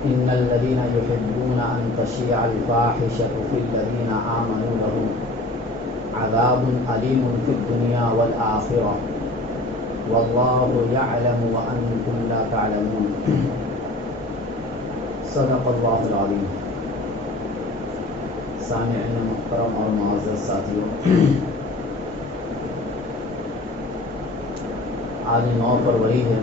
إن الذين يحبون أن تشيع الفاحشة في الذين آمنوا لهم عذاب أليم في الدنيا والآخرة والله يعلم وأنتم لا تعلمون صدق الله العظيم. سامعین محترم اور معزز ساتھیوں، آج 9 فروری ہے،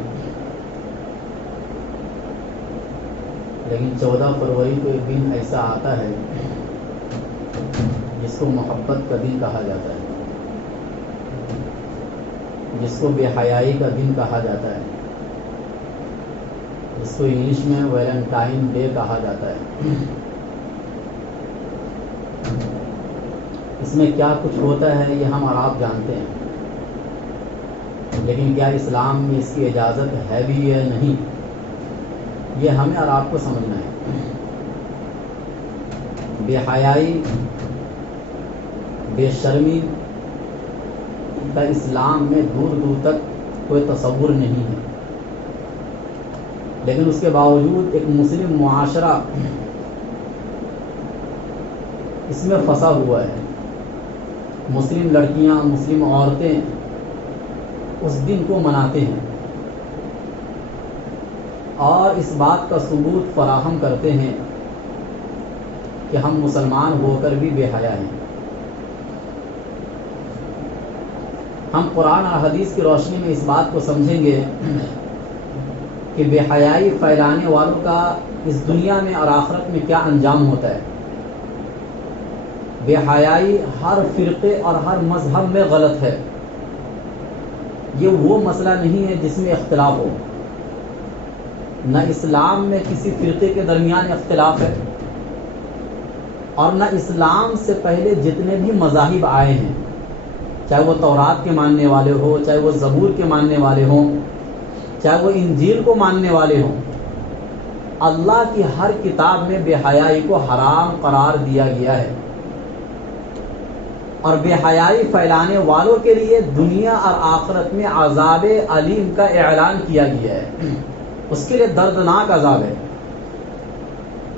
لیکن 14 فروری کو ایک دن ایسا آتا ہے جس کو محبت کا دن کہا جاتا ہے، جس کو بے حیائی کا دن کہا جاتا ہے، جس کو انگلش میں ویلنٹائن ڈے کہا جاتا ہے۔ اس میں کیا کچھ ہوتا ہے یہ ہم اور آپ جانتے ہیں، لیکن کیا اسلام میں اس کی اجازت ہے بھی یا نہیں، یہ ہمیں اور آپ کو سمجھنا ہے۔ بے حیائی، بے شرمی کا اسلام میں دور دور تک کوئی تصور نہیں ہے، لیکن اس کے باوجود ایک مسلم معاشرہ اس میں پھنسا ہوا ہے۔ مسلم لڑکیاں، مسلم عورتیں اس دن کو مناتے ہیں اور اس بات کا ثبوت فراہم کرتے ہیں کہ ہم مسلمان ہو کر بھی بے حیا ہیں۔ ہم قرآن اور حدیث کی روشنی میں اس بات کو سمجھیں گے کہ بے حیائی پھیلانے والوں کا اس دنیا میں اور آخرت میں کیا انجام ہوتا ہے۔ بے حیائی ہر فرقے اور ہر مذہب میں غلط ہے۔ یہ وہ مسئلہ نہیں ہے جس میں اختلاف ہو، نہ اسلام میں کسی فرقے کے درمیان اختلاف ہے، اور نہ اسلام سے پہلے جتنے بھی مذاہب آئے ہیں، چاہے وہ تورات کے ماننے والے ہو، چاہے وہ زبور کے ماننے والے ہوں، چاہے وہ انجیل کو ماننے والے ہوں، اللہ کی ہر کتاب میں بے حیائی کو حرام قرار دیا گیا ہے، اور بے حیائی پھیلانے والوں کے لیے دنیا اور آخرت میں عذاب علیم کا اعلان کیا گیا ہے۔ اس کے لیے دردناک عذاب ہے۔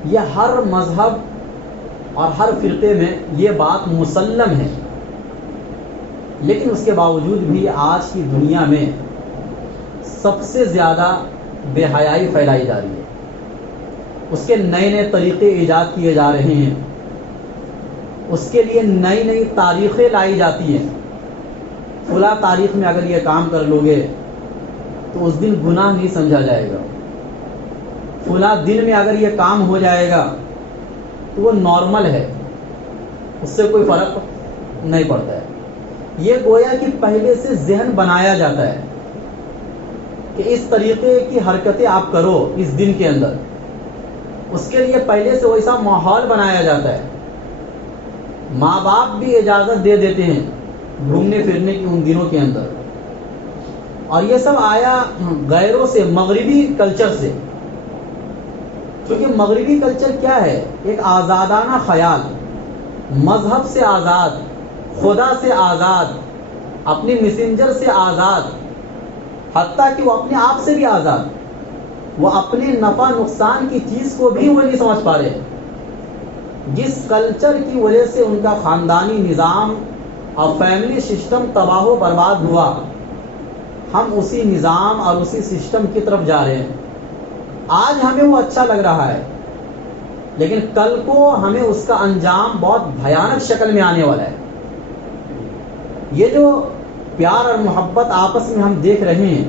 یہ ہر مذہب اور ہر فرقے میں یہ بات مسلم ہے، لیکن اس کے باوجود بھی آج کی دنیا میں سب سے زیادہ بے حیائی پھیلائی جا رہی ہے۔ اس کے نئے نئے طریقے ایجاد کیے جا رہے ہیں، اس کے لیے نئی نئی تاریخیں لائی جاتی ہیں۔ فلاں تاریخ میں اگر یہ کام کر لو گے تو اس دن گناہ نہیں سمجھا جائے گا، فلاں دن میں اگر یہ کام ہو جائے گا تو وہ نارمل ہے، اس سے کوئی فرق نہیں پڑتا ہے۔ یہ گویا کہ پہلے سے ذہن بنایا جاتا ہے کہ اس طریقے کی حرکتیں آپ کرو اس دن کے اندر، اس کے لیے پہلے سے ویسا ماحول بنایا جاتا ہے۔ ماں باپ بھی اجازت دے دیتے ہیں گھومنے پھرنے کی ان دنوں کے اندر، اور یہ سب آیا غیروں سے، مغربی کلچر سے۔ کیونکہ مغربی کلچر کیا ہے؟ ایک آزادانہ خیال، مذہب سے آزاد، خدا سے آزاد، اپنے میسنجر سے آزاد، حتیٰ کہ وہ اپنے آپ سے بھی آزاد۔ وہ اپنے نفع نقصان کی چیز کو بھی وہ نہیں سمجھ پا رہے۔ جس کلچر کی وجہ سے ان کا خاندانی نظام اور فیملی سسٹم تباہ و برباد ہوا، ہم اسی نظام اور اسی سسٹم کی طرف جا رہے ہیں۔ آج ہمیں وہ اچھا لگ رہا ہے، لیکن کل کو ہمیں اس کا انجام بہت بھیانک شکل میں آنے والا ہے۔ یہ جو پیار اور محبت آپس میں ہم دیکھ رہے ہیں،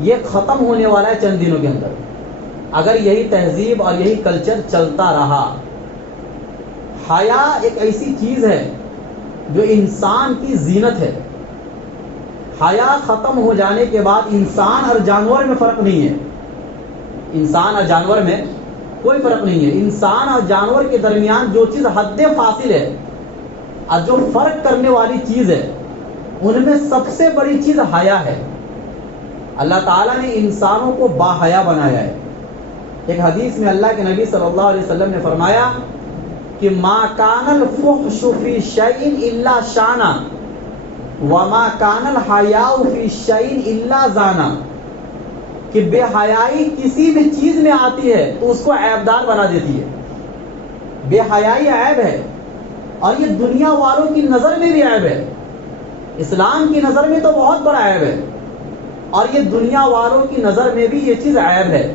یہ ختم ہونے والا ہے چند دنوں کے اندر، اگر یہی تہذیب اور یہی کلچر چلتا رہا۔ حیا ایک ایسی چیز ہے جو انسان کی زینت ہے۔ حیا ختم ہو جانے کے بعد انسان اور جانور میں فرق نہیں ہے، انسان اور جانور میں کوئی فرق نہیں ہے۔ انسان اور جانور کے درمیان جو چیز حد فاصل ہے اور جو فرق کرنے والی چیز ہے، ان میں سب سے بڑی چیز حیا ہے۔ اللہ تعالیٰ نے انسانوں کو باحیا بنایا ہے۔ ایک حدیث میں اللہ کے نبی صلی اللہ علیہ وسلم نے فرمایا کہ ما کان الفحش فی شیء الا شانا وما کان الحیاء فی شیء الا زانا۔ کہ بے حیائی کسی بھی چیز میں آتی ہے تو اس کو عیبدار بنا دیتی ہے. بے حیائی عیب ہے، اور یہ دنیا والوں کی نظر میں بھی عیب ہے. اسلام کی نظر میں تو بہت بڑا عیب ہے، اور یہ دنیا والوں کی نظر میں بھی یہ چیز عیب ہے.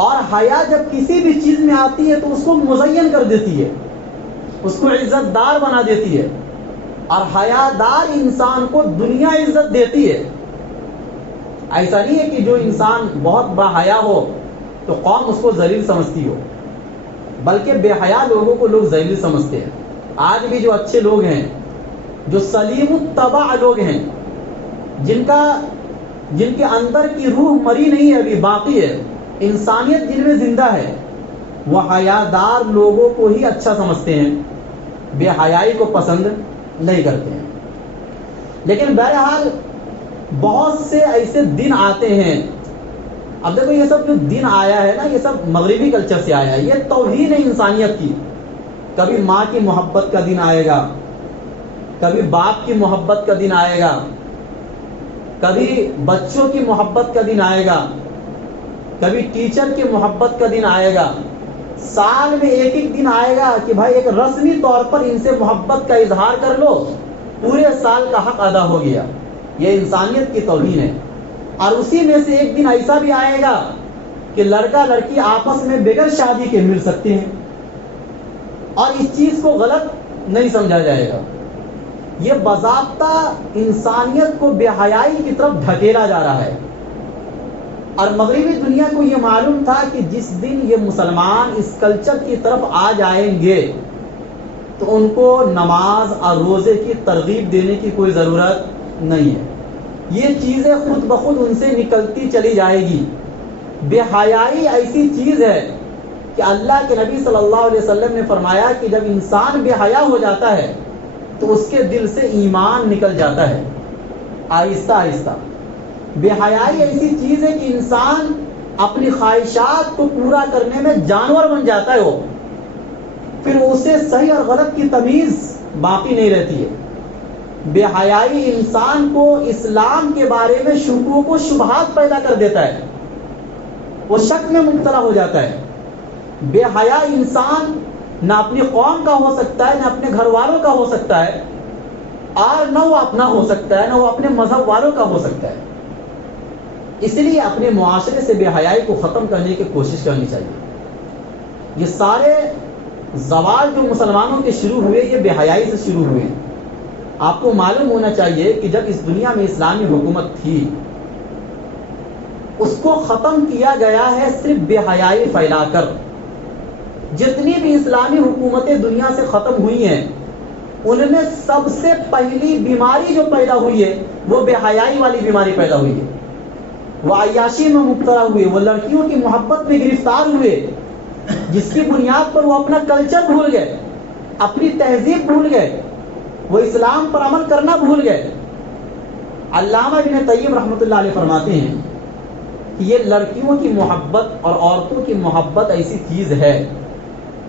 اور حیا جب کسی بھی چیز میں آتی ہے تو اس کو مزین کر دیتی ہے، اس کو عزت دار بنا دیتی ہے. اور حیادار انسان کو دنیا عزت دیتی ہے. ایسا نہیں ہے کہ جو انسان بہت با حیا ہو تو قوم اس کو ذلیل سمجھتی ہو، بلکہ بے حیا لوگوں کو لوگ ذلیل سمجھتے ہیں. آج بھی جو اچھے لوگ ہیں، جو سلیم الطبع لوگ ہیں، جن کے اندر کی روح مری نہیں ہے، ابھی باقی ہے، انسانیت جن میں زندہ ہے، وہ حیادار لوگوں کو ہی اچھا سمجھتے ہیں، بے حیائی کو پسند نہیں کرتے ہیں. لیکن بہرحال بہت سے ایسے دن آتے ہیں. اب دیکھو یہ سب جو دن آیا ہے نا، یہ سب مغربی کلچر سے آیا ہے. یہ توہین ہے انسانیت کی. کبھی ماں کی محبت کا دن آئے گا، کبھی باپ کی محبت کا دن آئے گا، کبھی بچوں کی محبت کا دن آئے گا، کبھی ٹیچر کی محبت کا دن آئے گا. سال میں ایک ایک دن آئے گا کہ بھائی ایک رسمی طور پر ان سے محبت کا اظہار کر لو، پورے سال کا حق ادا ہو گیا. یہ انسانیت کی توہین ہے. اور اسی میں سے ایک دن ایسا بھی آئے گا کہ لڑکا لڑکی آپس میں بغیر شادی کے مل سکتے ہیں، اور اس چیز کو غلط نہیں سمجھا جائے گا. یہ باضابطہ انسانیت کو بے حیائی کی طرف دھکیلا جا رہا ہے. اور مغربی دنیا کو یہ معلوم تھا کہ جس دن یہ مسلمان اس کلچر کی طرف آ جائیں گے تو ان کو نماز اور روزے کی ترغیب دینے کی کوئی ضرورت نہیں ہے. یہ چیزیں خود بخود ان سے نکلتی چلی جائے گی. بے حیائی ایسی چیز ہے کہ اللہ کے نبی صلی اللہ علیہ وسلم نے فرمایا کہ جب انسان بے حیا ہو جاتا ہے تو اس کے دل سے ایمان نکل جاتا ہے آہستہ آہستہ. بے حیائی ایسی چیز ہے کہ انسان اپنی خواہشات کو پورا کرنے میں جانور بن جاتا ہے. وہ پھر اسے صحیح اور غلط کی تمیز باقی نہیں رہتی ہے. بے حیائی انسان کو اسلام کے بارے میں شکوک و شبہات پیدا کر دیتا ہے، وہ شک میں مبتلا ہو جاتا ہے. بے حیا انسان نہ اپنی قوم کا ہو سکتا ہے، نہ اپنے گھر والوں کا ہو سکتا ہے، اور نہ وہ اپنا ہو سکتا ہے، نہ وہ اپنے مذہب والوں کا ہو سکتا ہے. اس لیے اپنے معاشرے سے بے حیائی کو ختم کرنے کی کوشش کرنی چاہیے. یہ سارے زوال جو مسلمانوں کے شروع ہوئے یہ بے حیائی سے شروع ہوئے. آپ کو معلوم ہونا چاہیے کہ جب اس دنیا میں اسلامی حکومت تھی اس کو ختم کیا گیا ہے صرف بے حیائی پھیلا کر. جتنی بھی اسلامی حکومتیں دنیا سے ختم ہوئی ہیں ان میں سب سے پہلی بیماری جو پیدا ہوئی ہے وہ بے حیائی والی بیماری پیدا ہوئی ہے. وہ عیاشی میں مبتلا ہوئے، وہ لڑکیوں کی محبت میں گرفتار ہوئے، جس کی بنیاد پر وہ اپنا کلچر بھول گئے، اپنی تہذیب بھول گئے، وہ اسلام پر عمل کرنا بھول گئے. علامہ ابن طیب رحمۃ اللہ علیہ فرماتے ہیں کہ یہ لڑکیوں کی محبت اور عورتوں کی محبت ایسی چیز ہے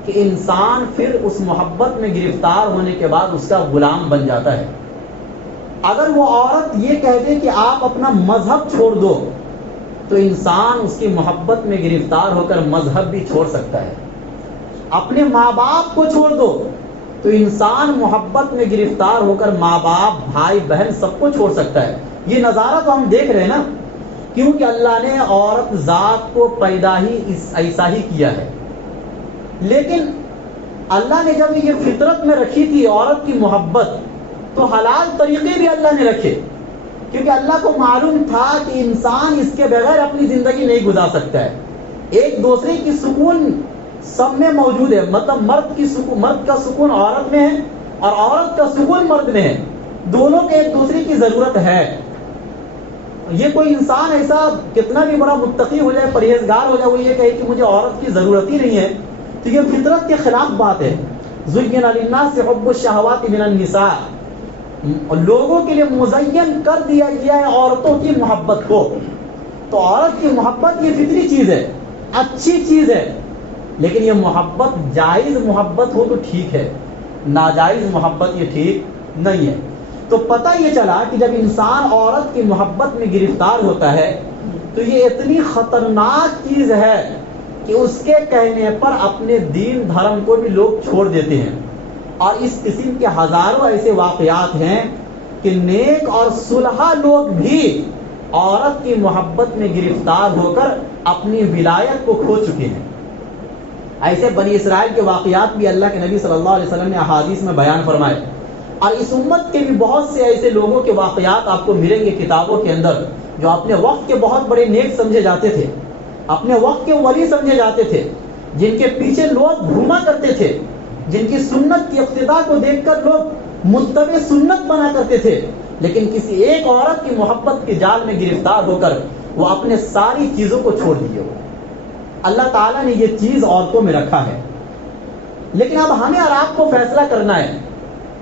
کہ انسان پھر اس محبت میں گرفتار ہونے کے بعد اس کا غلام بن جاتا ہے. اگر وہ عورت یہ کہہ دے کہ آپ اپنا مذہب چھوڑ دو تو انسان اس کی محبت میں گرفتار ہو کر مذہب بھی چھوڑ سکتا ہے. اپنے ماں باپ کو چھوڑ دو تو انسان محبت میں گرفتار ہو کر ماں باپ بھائی بہن سب کو چھوڑ سکتا ہے. یہ نظارہ تو ہم دیکھ رہے ہیں نا، کیونکہ اللہ نے عورت ذات کو پیدا ہی ایسا ہی کیا ہے. لیکن اللہ نے جب یہ فطرت میں رکھی تھی عورت کی محبت تو حلال طریقے بھی اللہ نے رکھے، کیونکہ اللہ کو معلوم تھا کہ انسان اس کے بغیر اپنی زندگی نہیں گزار سکتا ہے. ایک دوسرے کی سکون سب میں موجود ہے، مطلب مرد کا سکون عورت میں ہے اور عورت کا سکون مرد میں ہے. دونوں کے ایک دوسرے کی ضرورت ہے. یہ کوئی انسان ایسا کتنا بھی بڑا متقی ہو جائے، پرہیزگار ہو جائے، وہ یہ کہے کہ مجھے عورت کی ضرورت ہی نہیں ہے تو یہ فطرت کے خلاف بات ہے. زُيِّنَ لِلنَّاسِ حُبُّ الشَّهَوَاتِ مِنَ النِّسَاءِ، لوگوں کے لیے مزین کر دیا گیا ہے عورتوں کی محبت کو. تو عورت کی محبت یہ فطری چیز ہے، اچھی چیز ہے، لیکن یہ محبت جائز محبت ہو تو ٹھیک ہے، ناجائز محبت یہ ٹھیک نہیں ہے. تو پتہ یہ چلا کہ جب انسان عورت کی محبت میں گرفتار ہوتا ہے تو یہ اتنی خطرناک چیز ہے کہ اس کے کہنے پر اپنے دین دھرم کو بھی لوگ چھوڑ دیتے ہیں. اور اس قسم کے ہزاروں ایسے واقعات ہیں کہ نیک اور صلحہ لوگ بھی عورت کی محبت میں گرفتار ہو کر اپنی ولایت کو کھو چکے ہیں. ایسے بنی اسرائیل کے واقعات بھی اللہ کے نبی صلی اللہ علیہ وسلم نے احادیث میں بیان فرمائے. اور اس امت کے بھی بہت سے ایسے لوگوں کے واقعات آپ کو ملیں گے کتابوں کے اندر جو اپنے وقت کے بہت بڑے نیک سمجھے جاتے تھے, اپنے وقت کے ولی سمجھے جاتے تھے, جن کے پیچھے لوگ گھوما کرتے تھے, جن کی سنت کی اقتداء کو دیکھ کر لوگ متبع سنت بنا کرتے تھے, لیکن کسی ایک عورت کی محبت کے جال میں گرفتار ہو کر وہ اپنے ساری چیزوں کو چھوڑ دیے. اللہ تعالیٰ نے یہ چیز عورتوں میں رکھا ہے, لیکن اب ہمیں اور آپ کو فیصلہ کرنا ہے.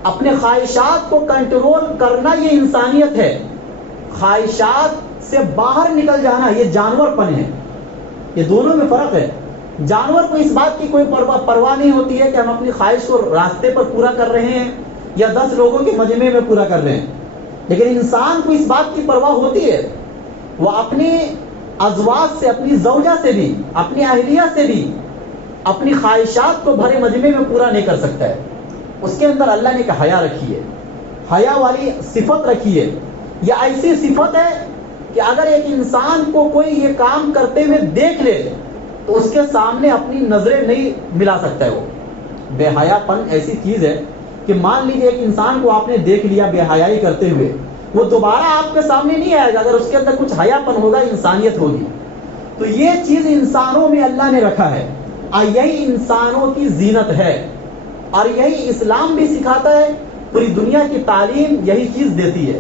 اپنے خواہشات کو کنٹرول کرنا یہ انسانیت ہے, خواہشات سے باہر نکل جانا یہ جانور پن ہے. یہ دونوں میں فرق ہے. جانور کو اس بات کی کوئی پرواہ نہیں ہوتی ہے کہ ہم اپنی خواہش کو راستے پر پورا کر رہے ہیں یا 10 لوگوں کے مجمع میں پورا کر رہے ہیں, لیکن انسان کو اس بات کی پرواہ ہوتی ہے. وہ اپنی ازواج سے, اپنی زوجہ سے بھی, اپنی اہلیہ سے بھی اپنی خواہشات کو بھرے مجمع میں پورا نہیں کر سکتا ہے. اس کے اندر اللہ نے ایک حیا رکھی ہے, حیا والی صفت رکھی ہے. یہ ایسی صفت ہے کہ اگر ایک انسان کو کوئی یہ کام کرتے ہوئے دیکھ لے تو اس کے سامنے اپنی نظریں نہیں ملا سکتا ہے. وہ بے حیا پن ایسی چیز ہے کہ مان لیجیے ایک انسان کو آپ نے دیکھ لیا بے حیائی کرتے ہوئے, وہ دوبارہ آپ کے سامنے نہیں آئے گا اگر اس کے اندر کچھ حیا پن ہوگا, انسانیت ہوگی. تو یہ چیز انسانوں میں اللہ نے رکھا ہے, اور یہی انسانوں کی زینت ہے, اور یہی اسلام بھی سکھاتا ہے. پوری دنیا کی تعلیم یہی چیز دیتی ہے.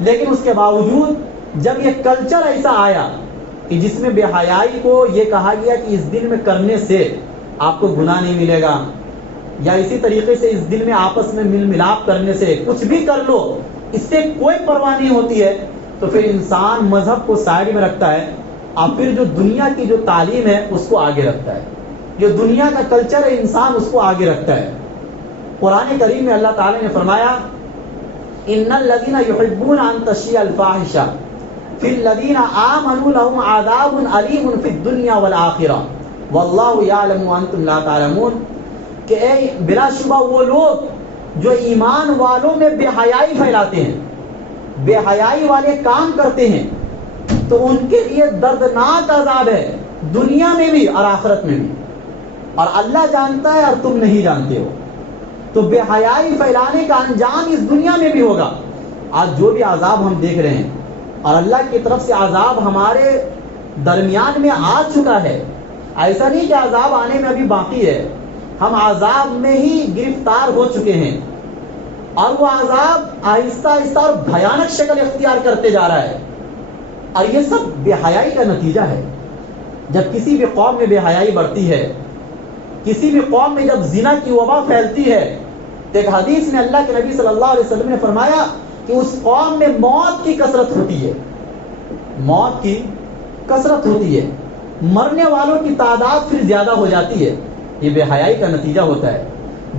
لیکن اس کے باوجود جب یہ کلچر ایسا آیا کہ جس میں بے حیائی کو یہ کہا گیا کہ اس دن میں کرنے سے آپ کو گناہ نہیں ملے گا, یا اسی طریقے سے اس دن میں آپس میں مل ملاپ کرنے سے کچھ بھی کر لو اس سے کوئی پرواہ نہیں ہوتی ہے, تو پھر انسان مذہب کو سائڈ میں رکھتا ہے اور پھر جو دنیا کی جو تعلیم ہے اس کو آگے رکھتا ہے. جو دنیا کا کلچر ہے انسان اس کو آگے رکھتا ہے. قرآن کریم میں اللہ تعالی نے فرمایا ان الذين يحبون ان تشيع الفاحشة في الذين آمنوا لهم عذاب أليم في الدنيا والآخرة والله يعلم وانتم لا تعلمون. کہ بلا شبہ وہ لوگ جو ایمان والوں میں بے حیائی پھیلاتے ہیں, بے حیائی والے کام کرتے ہیں, تو ان کے لیے دردناک عذاب ہے دنیا میں بھی اور آخرت میں بھی, اور اللہ جانتا ہے اور تم نہیں جانتے ہو. تو بے حیائی پھیلانے کا انجام اس دنیا میں بھی ہوگا. آج جو بھی عذاب ہم دیکھ رہے ہیں اور اللہ کی طرف سے عذاب ہمارے درمیان میں آ چکا ہے, ایسا نہیں کہ عذاب آنے میں ابھی باقی ہے, ہم عذاب میں ہی گرفتار ہو چکے ہیں, اور وہ عذاب آہستہ آہستہ اور بھیانک شکل اختیار کرتے جا رہا ہے. اور یہ سب بے حیائی کا نتیجہ ہے. جب کسی بھی قوم میں بے حیائی بڑھتی ہے, کسی بھی قوم میں جب زنا کی وبا پھیلتی ہے, تو ایک حدیث میں اللہ کے نبی صلی اللہ علیہ وسلم نے فرمایا کہ اس قوم میں موت کی کثرت ہوتی ہے, موت کی کثرت ہوتی ہے, مرنے والوں کی تعداد پھر زیادہ ہو جاتی ہے. یہ بے حیائی کا نتیجہ ہوتا ہے.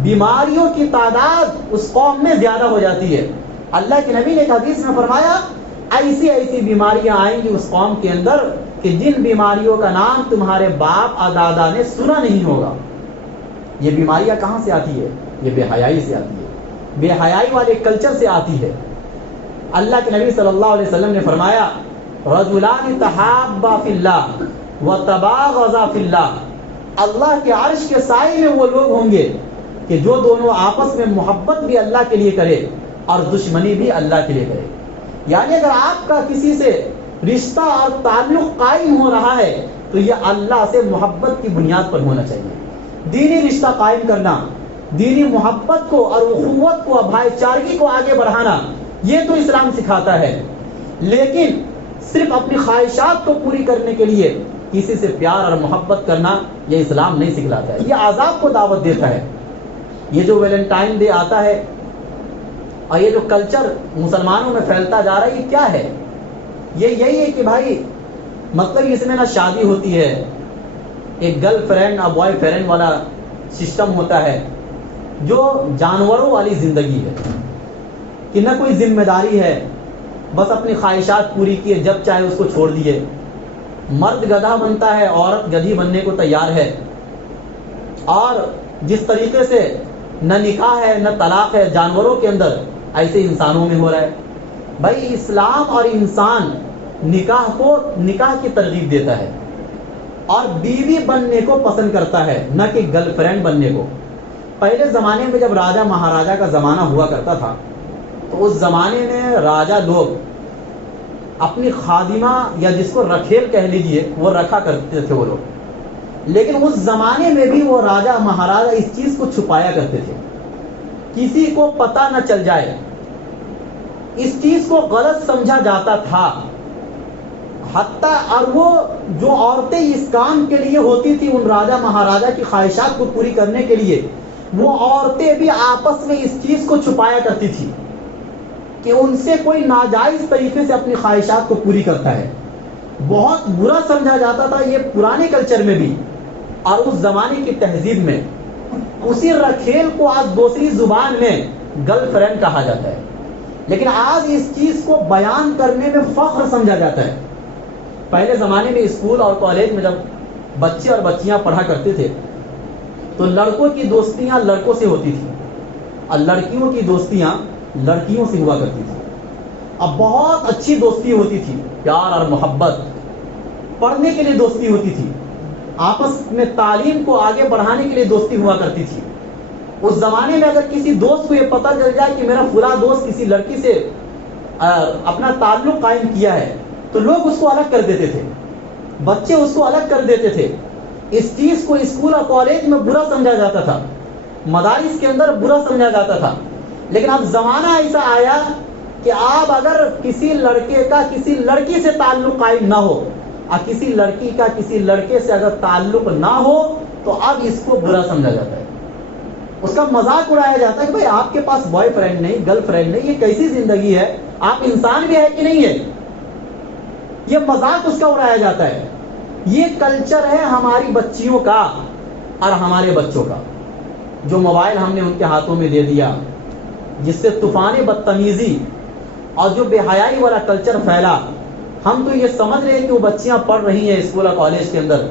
بیماریوں کی تعداد اس قوم میں زیادہ ہو جاتی ہے. اللہ کے نبی نے ایک حدیث میں فرمایا ایسی ایسی بیماریاں آئیں گی اس قوم کے اندر کہ جن بیماریوں کا نام تمہارے باپ اور دادا نے سنا نہیں ہوگا. یہ بیماریاں کہاں سے آتی ہے؟ یہ بے حیائی سے آتی ہے, بے حیائی والے کلچر سے آتی ہے. اللہ کے نبی صلی اللہ علیہ وسلم نے فرمایا رجلان تحابا فی اللہ وتباغضا فی اللہ. اللہ کے عرش کے سائے میں وہ لوگ ہوں گے کہ جو دونوں آپس میں محبت بھی اللہ کے لیے کرے اور دشمنی بھی اللہ کے لیے کرے. یعنی اگر آپ کا کسی سے رشتہ اور تعلق قائم ہو رہا ہے تو یہ اللہ سے محبت کی بنیاد پر ہونا چاہیے. دینی رشتہ قائم کرنا, دینی محبت کو اور اخوت کو اور بھائی چارگی کو آگے بڑھانا, یہ تو اسلام سکھاتا ہے. لیکن صرف اپنی خواہشات کو پوری کرنے کے لیے کسی سے پیار اور محبت کرنا یہ اسلام نہیں سکھلاتا ہے. یہ عذاب کو دعوت دیتا ہے. یہ جو ویلنٹائن ڈے آتا ہے اور یہ جو کلچر مسلمانوں میں پھیلتا جا رہا ہے, یہ کیا ہے؟ یہ یہی ہے کہ بھائی مطلب اس میں نہ شادی ہوتی ہے, ایک گرل فرینڈ اور بوائے فرینڈ والا سسٹم ہوتا ہے, جو جانوروں والی زندگی ہے کہ نہ کوئی ذمہ داری ہے, بس اپنی خواہشات پوری کیے, جب چاہے اس کو چھوڑ دیے. مرد گدھا بنتا ہے، عورت گدھی بننے کو تیار ہے. اور جس طریقے سے نہ نکاح ہے نہ طلاق ہے جانوروں کے اندر، ایسے انسانوں میں ہو رہا ہے. بھائی اسلام اور انسان نکاح کی ترغیب دیتا ہے اور بیوی بننے کو پسند کرتا ہے، نہ کہ گرل فرینڈ بننے کو. پہلے زمانے میں جب راجا مہاراجا کا زمانہ ہوا کرتا تھا تو اس زمانے میں راجا لوگ اپنی خادمہ یا جس کو رکھیل کہہ لیجئے وہ رکھا کرتے تھے وہ لوگ. لیکن اس زمانے میں بھی وہ راجا مہاراجا اس چیز کو چھپایا کرتے تھے، کسی کو پتہ نہ چل جائے. اس چیز کو غلط سمجھا جاتا تھا. حتیٰ اور وہ جو عورتیں اس کام کے لیے ہوتی تھی، ان راجا مہاراجا کی خواہشات کو پوری کرنے کے لیے، وہ عورتیں بھی آپس میں اس چیز کو چھپایا کرتی تھی کہ ان سے کوئی ناجائز طریقے سے اپنی خواہشات کو پوری کرتا ہے. بہت برا سمجھا جاتا تھا یہ پرانے کلچر میں بھی اور اس زمانے کی تہذیب میں. اسی رکھیل کو آج دوسری زبان میں گرل فرینڈ کہا جاتا ہے، لیکن آج اس چیز کو بیان کرنے میں فخر سمجھا جاتا ہے. پہلے زمانے میں اسکول اور کالج میں جب بچے اور بچیاں پڑھا کرتے تھے تو لڑکوں کی دوستیاں لڑکوں سے ہوتی تھی اور لڑکیوں کی دوستیاں لڑکیوں سے ہوا کرتی تھی. اب بہت اچھی دوستی ہوتی تھی، پیار اور محبت، پڑھنے کے لیے دوستی ہوتی تھی، آپس میں تعلیم کو آگے بڑھانے کے لیے دوستی ہوا کرتی تھی. اس زمانے میں اگر کسی دوست کو یہ پتہ چل جائے کہ میرا فلاں دوست کسی لڑکی سے اپنا تعلق قائم کیا ہے تو لوگ اس کو الگ کر دیتے تھے، بچے اس کو الگ کر دیتے تھے. اس چیز کو اسکول اور کالج میں برا سمجھا جاتا تھا، مدارس کے اندر برا سمجھا جاتا تھا. لیکن اب زمانہ ایسا آیا کہ آپ اگر کسی لڑکے کا کسی لڑکی سے تعلق قائم نہ ہو اور کسی لڑکی کا کسی لڑکے سے اگر تعلق نہ ہو تو اب اس کو برا سمجھا جاتا ہے، اس کا مذاق اڑایا جاتا ہے کہ بھائی آپ کے پاس بوائے فرینڈ نہیں، گرل فرینڈ نہیں، یہ کیسی زندگی ہے، آپ انسان بھی ہے کہ نہیں ہے. یہ مذاق اس کا اڑایا جاتا ہے. یہ کلچر ہے ہماری بچیوں کا اور ہمارے بچوں کا، جو موبائل ہم نے ان کے ہاتھوں میں دے دیا، جس سے طوفان بدتمیزی اور جو بے حیائی والا کلچر پھیلا. ہم تو یہ سمجھ رہے ہیں کہ وہ بچیاں پڑھ رہی ہیں اسکول اور کالج کے اندر،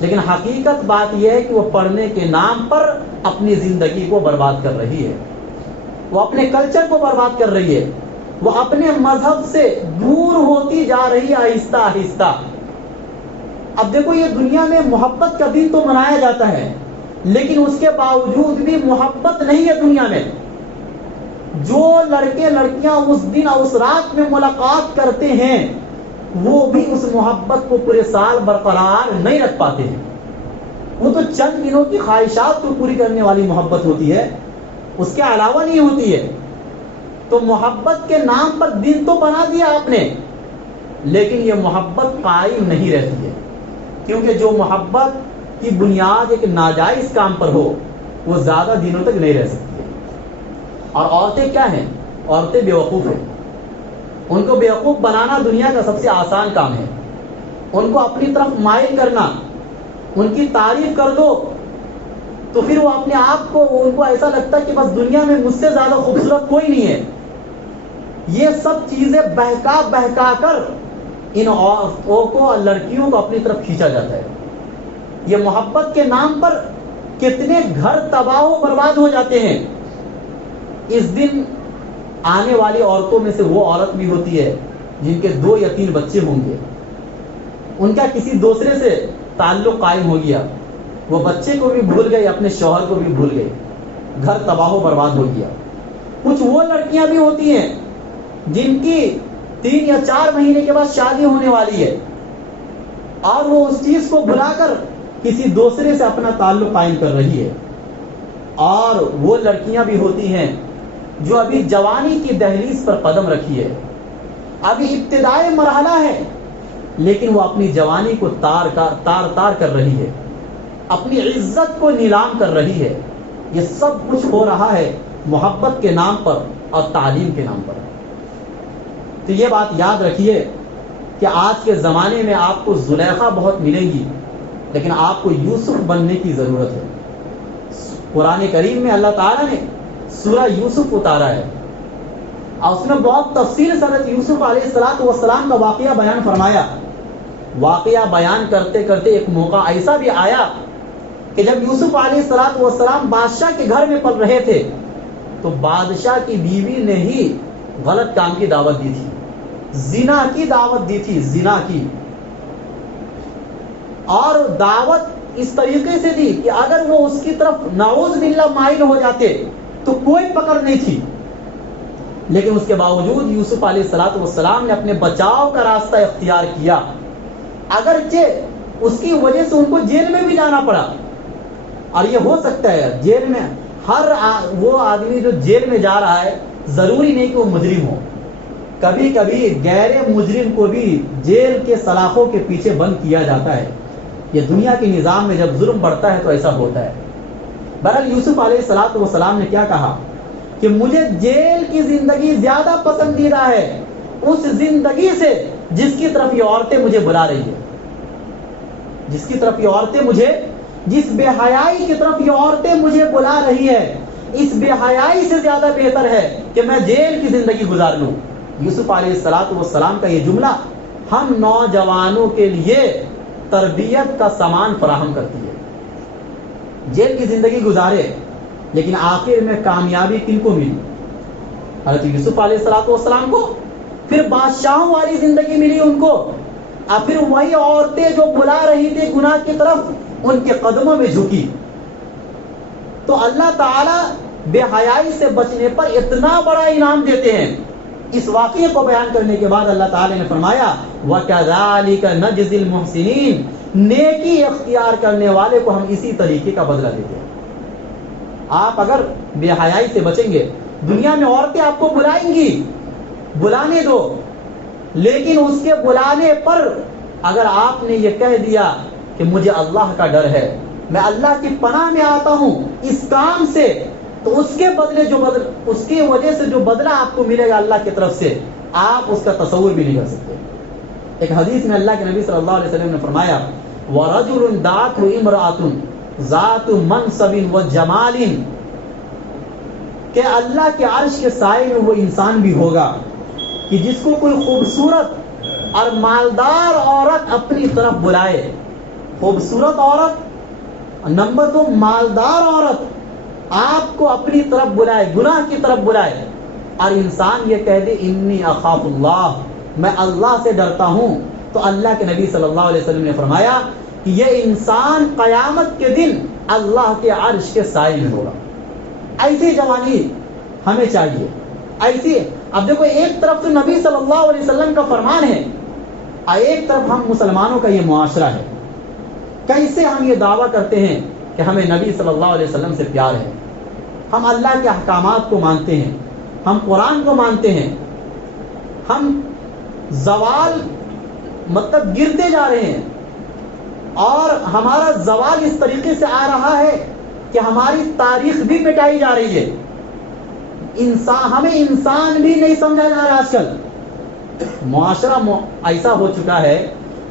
لیکن حقیقت بات یہ ہے کہ وہ پڑھنے کے نام پر اپنی زندگی کو برباد کر رہی ہے، وہ اپنے کلچر کو برباد کر رہی ہے، وہ اپنے مذہب سے دور ہوتی جا رہی ہے آہستہ آہستہ. اب دیکھو یہ دنیا میں محبت کا دن تو منایا جاتا ہے، لیکن اس کے باوجود بھی محبت نہیں ہے دنیا میں. جو لڑکے لڑکیاں اس دن اور اس رات میں ملاقات کرتے ہیں وہ بھی اس محبت کو پورے سال برقرار نہیں رکھ پاتے ہیں. وہ تو چند دنوں کی خواہشات کو پوری کرنے والی محبت ہوتی ہے، اس کے علاوہ نہیں ہوتی ہے. تو محبت کے نام پر دن تو بنا دیا آپ نے، لیکن یہ محبت قائم نہیں رہتی ہے، کیونکہ جو محبت کی بنیاد ایک ناجائز کام پر ہو وہ زیادہ دنوں تک نہیں رہ سکتی ہے. اور عورتیں کیا ہیں؟ عورتیں بیوقوف ہیں. ان کو بیوقوف بنانا دنیا کا سب سے آسان کام ہے. ان کو اپنی طرف مائل کرنا، ان کی تعریف کر دو تو پھر وہ اپنے آپ کو، ان کو ایسا لگتا ہے کہ بس دنیا میں مجھ سے زیادہ خوبصورت کوئی نہیں ہے. یہ سب چیزیں بہکا بہکا کر ان عورتوں کو اور لڑکیوں کو اپنی طرف کھینچا جاتا ہے. یہ محبت کے نام پر کتنے گھر تباہ و برباد ہو جاتے ہیں. اس دن آنے والی عورتوں میں سے وہ عورت بھی ہوتی ہے جن کے 2 یا 3 بچے ہوں گے، ان کا کسی دوسرے سے تعلق قائم ہو گیا، وہ بچے کو بھی بھول گئے، اپنے شوہر کو بھی بھول گئے، گھر تباہ و برباد ہو گیا. کچھ وہ لڑکیاں بھی ہوتی ہیں جن کی 3 یا 4 مہینے کے بعد شادی ہونے والی ہے اور وہ اس چیز کو بھلا کر کسی دوسرے سے اپنا تعلق قائم کر رہی ہے. اور وہ لڑکیاں بھی ہوتی ہیں جو ابھی جوانی کی دہلیز پر قدم رکھی ہے، ابھی ابتدائی مرحلہ ہے، لیکن وہ اپنی جوانی کو تار کر رہی ہے، اپنی عزت کو نیلام کر رہی ہے. یہ سب کچھ ہو رہا ہے محبت کے نام پر اور تعلیم کے نام پر. تو یہ بات یاد رکھیے کہ آج کے زمانے میں آپ کو زلیخا بہت ملیں گی، لیکن آپ کو یوسف بننے کی ضرورت ہے. قرآن کریم میں اللہ تعالیٰ نے سورہ یوسف اتارا ہے اور اس میں بہت تفصیل سے حضرت یوسف علیہ السلام کا واقعہ بیان فرمایا واقعہ بیان کرتے کرتے ایک موقع ایسا بھی آیا کہ جب یوسف علیہ السلام بادشاہ کے گھر میں پل رہے تھے تو بادشاہ کی بیوی نے ہی غلط کام کی دعوت دی تھی، زنا کی دعوت دی تھی، زنا کی، اور دعوت اس طریقے سے دی کہ اگر وہ اس کی طرف نعوذ باللہ مائل ہو جاتے تو کوئی پکڑ نہیں تھی، لیکن اس کے باوجود یوسف علیہ السلام نے اپنے بچاؤ کا راستہ اختیار کیا، اگرچہ اس کی وجہ سے ان کو جیل میں بھی جانا پڑا۔ اور یہ ہو سکتا ہے جیل میں وہ آدمی جو جیل میں جا رہا ہے ضروری نہیں کہ وہ مجرم ہو، کبھی کبھی غیر مجرم کو بھی جیل کے سلاخوں کے پیچھے بند کیا جاتا ہے۔ یہ دنیا کے نظام میں جب ظلم بڑھتا ہے تو ایسا ہوتا ہے۔ بہرحال یوسف علیہ السلام نے کیا کہا کہ مجھے جیل کی زندگی زیادہ پسندیدہ ہے اس زندگی سے جس کی طرف یہ عورتیں مجھے بلا رہی ہیں، جس کی طرف یہ عورتیں مجھے، جس بے حیائی کی طرف یہ عورتیں مجھے بلا رہی ہے، اس بے حیائی سے زیادہ بہتر ہے کہ میں جیل کی زندگی گزار لوں۔ یوسف علیہ السلام کا یہ جملہ ہم نوجوانوں کے لیے تربیت کا سامان فراہم کرتی ہے۔ جیل کی زندگی گزارے لیکن آخر میں کامیابی کن کو ملی؟ حضرت یوسف علیہ السلام کو، پھر بادشاہوں والی زندگی ملی ان کو، اور پھر وہی عورتیں جو بلا رہی تھی گناہ کی طرف ان کے قدموں میں جھکی۔ تو اللہ تعالی بے حیائی سے بچنے پر اتنا بڑا انعام دیتے ہیں۔ اس واقعے کو بیان کرنے کے بعد اللہ تعالی نے فرمایا وَكَذَلِكَ نَجْزِي الْمُحْسِنِينَ، نیکی اختیار کرنے والے کو ہم اسی طریقے کا بدلہ دیتے ہیں۔ آپ اگر بے حیائی سے بچیں گے، دنیا میں عورتیں آپ کو بلائیں گی، بلانے دو، لیکن اس کے بلانے پر اگر آپ نے یہ کہہ دیا کہ مجھے اللہ کا ڈر ہے، میں اللہ کی پناہ میں آتا ہوں اس کام سے، تو اس کے بدلے اس کی وجہ سے جو بدلہ آپ کو ملے گا اللہ کی طرف سے، آپ اس کا تصور بھی نہیں کر سکتے۔ ایک حدیث میں اللہ کے نبی صلی اللہ علیہ وسلم نے فرمایا وَرَجُلٌ دَعَتْهُ امْرَأَةٌ ذَاتُ مَنْصَبٍ وَجَمَالٍ، کہ اللہ کے عرش کے سائے میں وہ انسان بھی ہوگا کہ جس کو کوئی خوبصورت اور مالدار عورت اپنی طرف بلائے، خوبصورت عورت، نمبر 2 مالدار عورت آپ کو اپنی طرف بلائے، گناہ کی طرف بلائے، اور انسان یہ کہہ دے انی اخاف اللہ، میں اللہ سے ڈرتا ہوں، تو اللہ کے نبی صلی اللہ علیہ وسلم نے فرمایا کہ یہ انسان قیامت کے دن اللہ کے عرش کے سائے میں ہوگا۔ ایسی جوانی ہمیں چاہیے، ایسی۔ اب دیکھو ایک طرف تو نبی صلی اللہ علیہ وسلم کا فرمان ہے اور ایک طرف ہم مسلمانوں کا یہ معاشرہ ہے۔ کیسے ہم یہ دعویٰ کرتے ہیں کہ ہمیں نبی صلی اللہ علیہ وسلم سے پیار ہے، ہم اللہ کے احکامات کو مانتے ہیں، ہم قرآن کو مانتے ہیں، ہم زوال مطلب گرتے جا رہے ہیں، اور ہمارا زوال اس طریقے سے آ رہا ہے کہ ہماری تاریخ بھی مٹائی جا رہی ہے، ہمیں انسان بھی نہیں سمجھا جا رہا۔ آج کل معاشرہ ایسا ہو چکا ہے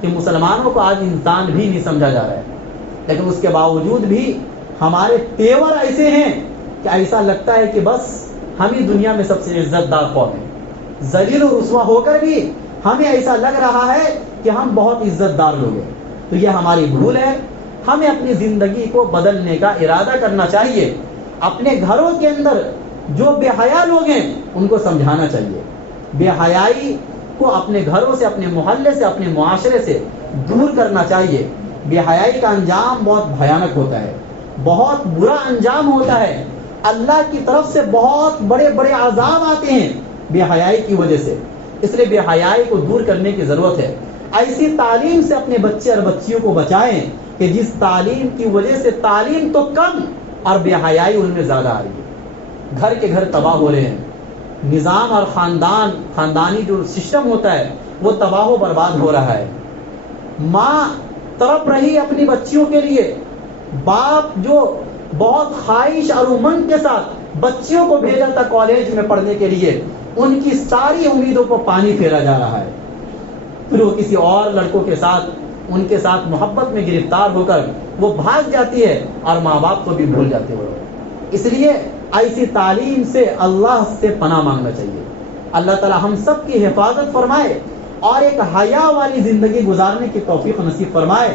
کہ مسلمانوں کو آج انسان بھی نہیں سمجھا جا رہا ہے، لیکن اس کے باوجود بھی ہمارے تیور ایسے ہیں کہ ایسا لگتا ہے کہ بس ہم ہی دنیا میں سب سے عزت دار قوم ہیں، ذلیل و رسوا ہو کر بھی ہمیں ایسا لگ رہا ہے کہ ہم بہت عزت دار لوگ ہیں۔ تو یہ ہماری بھول ہے، ہمیں اپنی زندگی کو بدلنے کا ارادہ کرنا چاہیے، اپنے گھروں کے اندر جو بے حیا لوگ ہیں ان کو سمجھانا چاہیے، بے حیائی کو اپنے گھروں سے، اپنے محلے سے، اپنے معاشرے سے دور کرنا چاہیے۔ بے حیائی کا انجام بہت بھیانک ہوتا ہے، بہت برا انجام ہوتا ہے، اللہ کی طرف سے بہت بڑے بڑے عذاب آتے ہیں بے حیائی کی وجہ سے۔ اس لیے بے حیائی کو دور کرنے کی ضرورت ہے۔ ایسی تعلیم سے اپنے بچے اور بچیوں کو بچائیں کہ جس تعلیم کی وجہ سے تعلیم تو کم اور بے حیائی ان میں زیادہ آ رہی ہے، گھر کے گھر تباہ ہو رہے ہیں، نظام اور خاندانی جو سسٹم ہوتا ہے وہ تباہ و برباد ہو رہا ہے۔ ماں تڑپ رہی اپنی بچیوں کے لیے، باپ جو بہت خواہش اور امنگ کے ساتھ بچیوں کو بھیجا تھا کالج میں پڑھنے کے لیے، ان کی ساری امیدوں کو پانی پھیرا جا رہا ہے، پھر وہ کسی اور لڑکوں کے ساتھ، ان کے ساتھ محبت میں گرفتار ہو کر وہ بھاگ جاتی ہے اور ماں باپ کو بھی بھول جاتے ہیں۔ اس لیے ایسی تعلیم سے اللہ سے پناہ مانگنا چاہیے۔ اللہ تعالی ہم سب کی حفاظت فرمائے اور ایک حیا والی زندگی گزارنے کی توفیق نصیب فرمائے.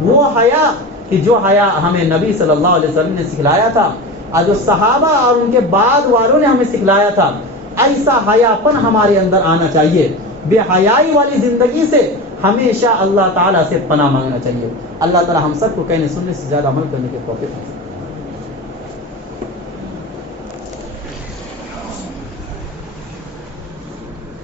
وہ حیا کہ جو حیا ہمیں نبی صلی اللہ علیہ وسلم نے سکھلایا تھا اور جو صحابہ اور ان کے بعد والوں نے ہمیں سکھلایا تھا, ایسا حیا پن ہمارے اندر آنا چاہیے. بے حیائی والی زندگی سے ہمیشہ اللہ تعالیٰ سے پناہ مانگنا چاہیے. اللہ تعالیٰ ہم سب کو کہنے سننے سے زیادہ عمل کرنے کے توفیق دے.